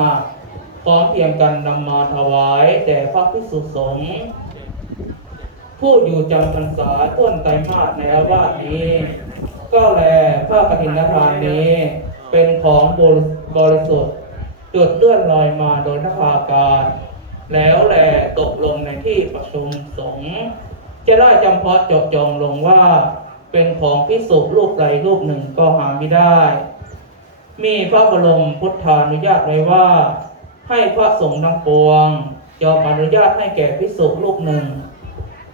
มาพร้อมเพรียงกันนำมาถวายแด่พระพิสุสงฆ์ผู้อยู่จำพรรษาต้นไตรมาสในอาวาสนี้ ก็แลพระกฐินทานนี้ เป็นของบริบริสุทธิ์จุดเลื่อนลอยมาโดยนภาการ แล้วแลตกลงในที่ประชุมสงฆ์จะได้จำเพาะจาะจงลงว่า เป็นของพิสุรูปใดรูปหนึ่งก็หาไม่ได้ มีพระบรมพุทธานุญาตไว้ว่า ให้พระสงฆ์ทั้งปวงยอมอนุญาตให้แก่พิสุรูปหนึ่ง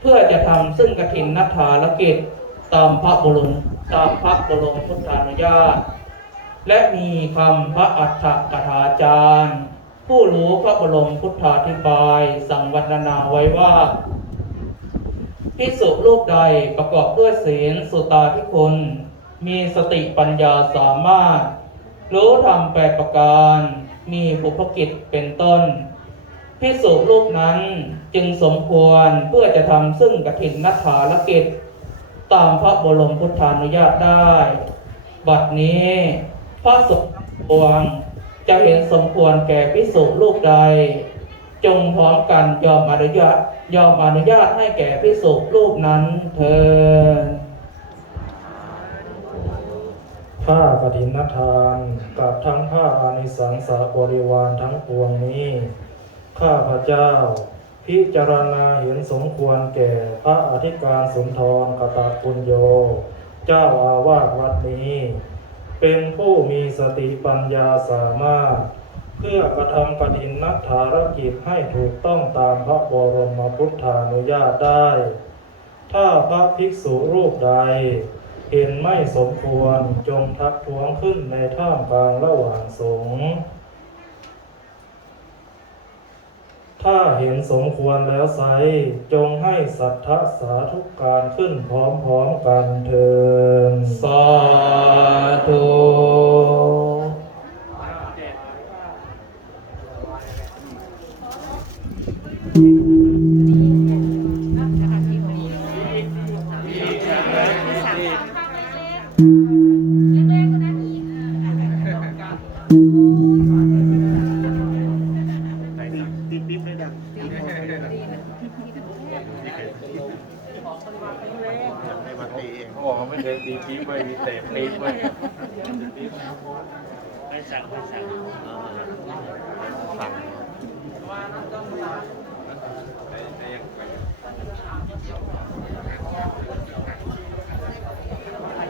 เพื่อจะทำซึ่งกฐินนัฐาลกิจตามพระบรมตามพระบรมพุทธานุญาต และมีคำพระอัฏฐกถาจารย์ ผู้รู้พระบรมพุทธาธิบาย สั่งวรรณนาไว้ว่าพิสุรูปใดประกอบด้วยศีลสุตาธิคุณมีสติปัญญาสามารถ รู้ธรรมแปดประการ มีภุพกิจเป็นต้นพิสุรูปนั้นจึงสมควรเพื่อจะทำซึ่งกฐินนัฐาลกิจ ตามพระบรมพุทธานุญาตได้ บัดนี้พระสงฆ์ทั้งปวงจะเห็นสมควรแก่พิสุรูปใด จงพร้อมกันยอมอนุญาตยอมอนุญาตให้แก่พิสุรูปนั้นเถิด ผ้ากฐินทาน กับทั้งผ้าอานิสังสาบริวารทั้งปวงนี้ ข้าพระเจ้า พิจารณาเห็นสมควรแก่พระอธิการสุนทรกตปุญโย เจ้าอาวาสวัดนี้ เป็นผู้มีสติปัญญาสามารถ เพื่อกระทำกฐินนัฐารกิจให้ถูกต้องตามพระบรมพุทธานุญาตได้ ถ้าพระภิกษุรูปใด เห็นไม่สมควรจงทักท้วงขึ้นในท่ามกลางระหว่างสงฆ์ถ้าเห็นสมควรแล้วไซจงให้สัทธสาธุการขึ้นพร้อมๆกันเถิดสาธุ เขาบอกว่าไม่เคยตีปี๊บไม่มีเตะปี๊บไม่ไปสั่งไปสั่งสั่ง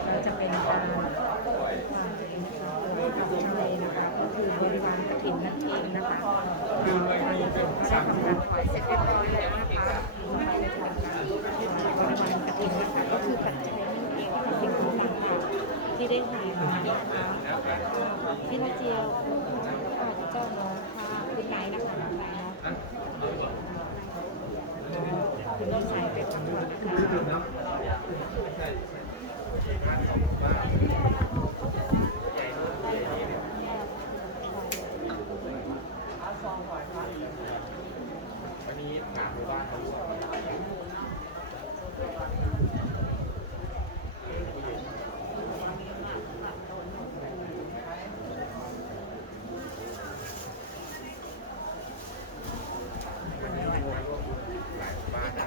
ก็จะเป็นการวางกับชัยนะคะก็คือบริวารกฐินนั่นเองนะคะได้ทำการถวายเส ร็จเรียบร้อยแล้วนะคะกฐินนะคะก็คือปัจจัยนั่นเองค่ะสิ่งต่างๆที่ได้หายมานะคะพี่นาเจียวแล้วก็เจ้าน้องค่ะคุณไหนนะคะน้องไหนเนาะคุณน้องชายเป็นตำรวจนะคะ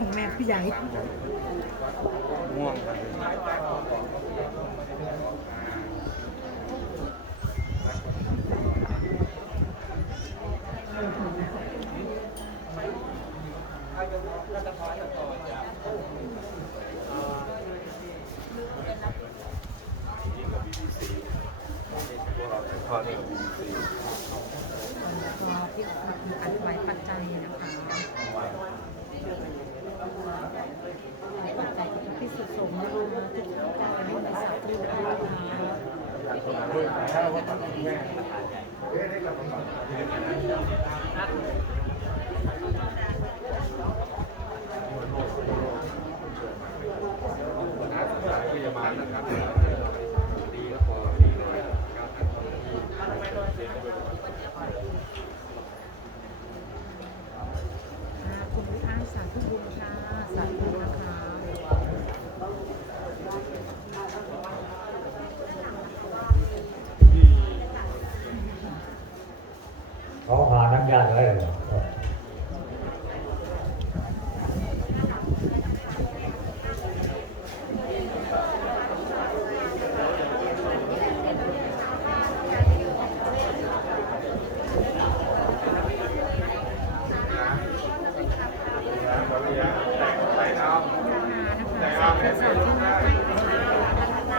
ของแม่ผู้ใหญ่ม่วงพวกเราถ่ายทอดในบีบีซีก็พิธีอันถวายปัจจัยนะคะปัจจัยที่พิสุสงฆ์รวมทุกท่านการในสาธุนะ คะก็จะมานะครับดีก็พอดีเลยการทำความดีคุณผู้าสาธุบุญค่ะสาธุนะคะ ญาติไว้เลย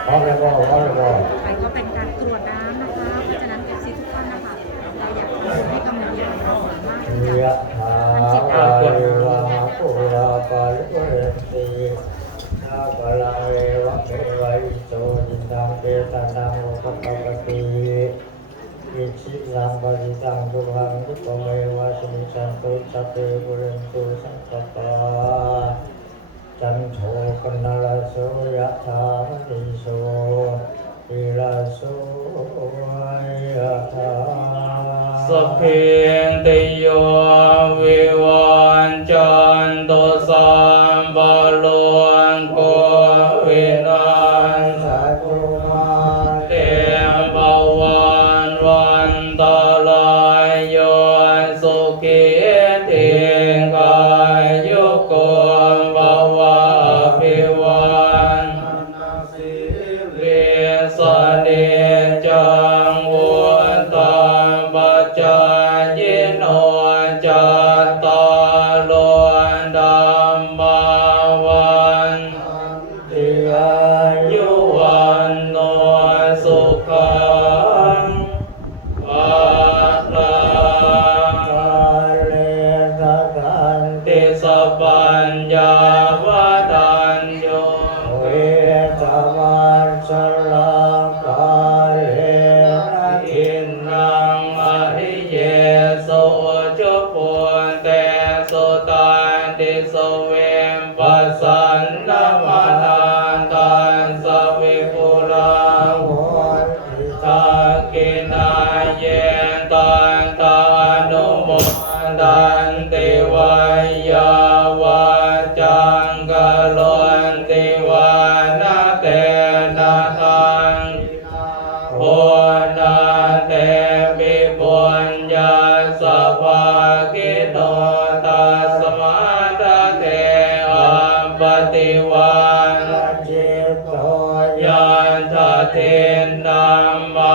พร้อมแล้วก็พร้อมแล้วก็ไปก็เป็นการตรวจน้ำนะคะเพราะฉะนั้นเอฟซีทุกท่านนะคะเราอยากให้กำลังใจเราสามารถที่จะยะถาวาริวาปุราปาริวเรนตินาปะลังเอวะเมวะอิโตจิตังเปตานังอุปปปติอิชิสังปฏิตังทุหังทุกเมวะสมิจันตุสัพเพปุเรนตุสังกปา จันโทปนรโสยะธามณิโสวิลาโสยะธาสเพติโยวิวันจันโตสัมบาลวนโก โตยันตเทนนัมมหา